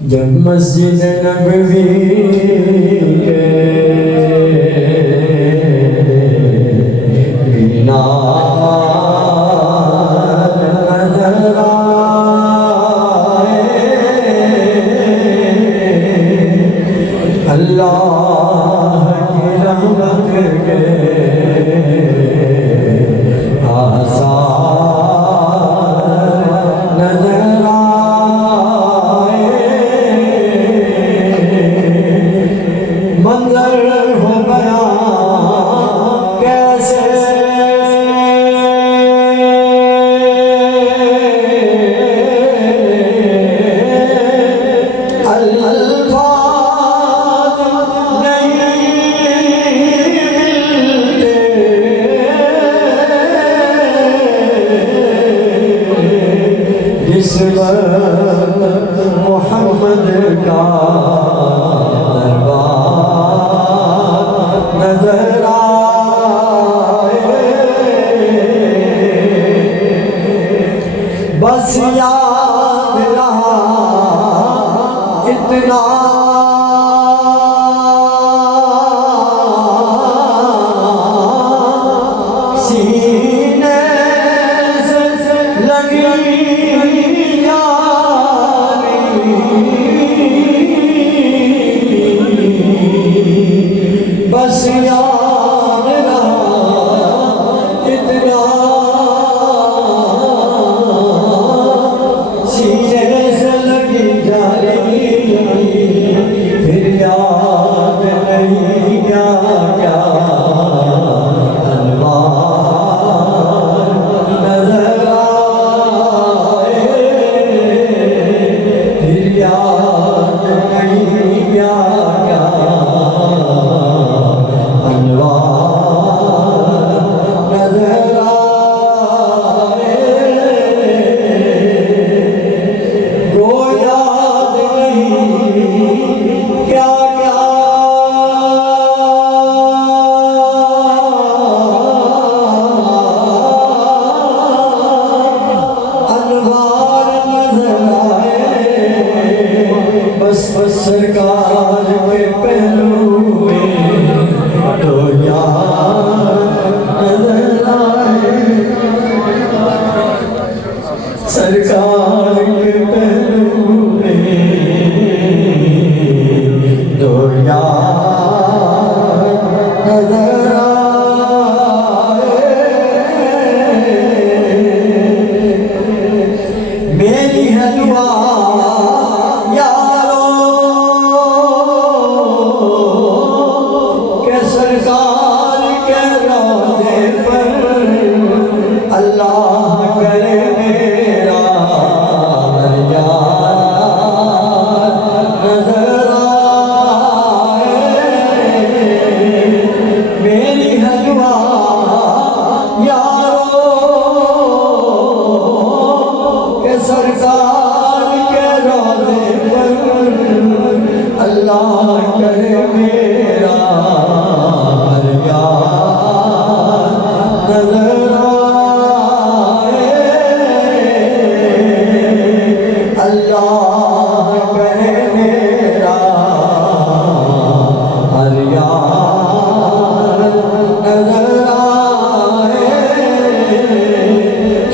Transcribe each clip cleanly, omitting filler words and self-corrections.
जब मस्जिद नबवी के मीनार नजर आए, अल्लाह की रहमत के आसार नजर आए, मंजर हो गया कैसे अल्फाज नहीं मिलते, जिस वक्त मोहम्मद का नजर आए, बस याद रहा इतना सीने से लगी बस याद रहा इतना सीने से लगी जा रही, फिर याद नहीं क्या क्या अनवार नजर आए, फिर याद नहीं क्या क्या नजर आए, वो याद नहीं क्या क्या अनवार नजर आए, बस बस सरकार के पहलू में तो नजर आए, सरकार के पहलू में तो नजर आए, मेरी है दुआ सरकार के रोज़े पर अल्लाह करे मेरा यार नजर आए, मेरी है दुआ यारो के सरकार के रोज़े पर अल्लाह करे मेरा नजर आए, अल्लाह करे मेरा हर यार नजर आए,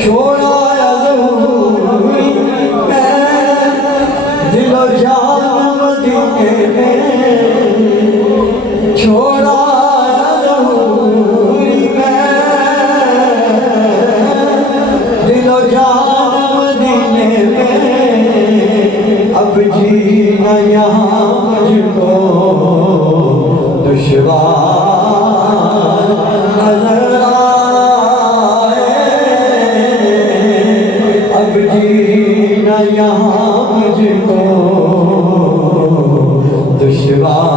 छोड़ा अज़हूरी मैं दिलो जान मदीने में, छोड़ा अब जीना यहाँ मुझको दुश्वार नजर आए, अब जीना यहाँ मुझको दुश्वार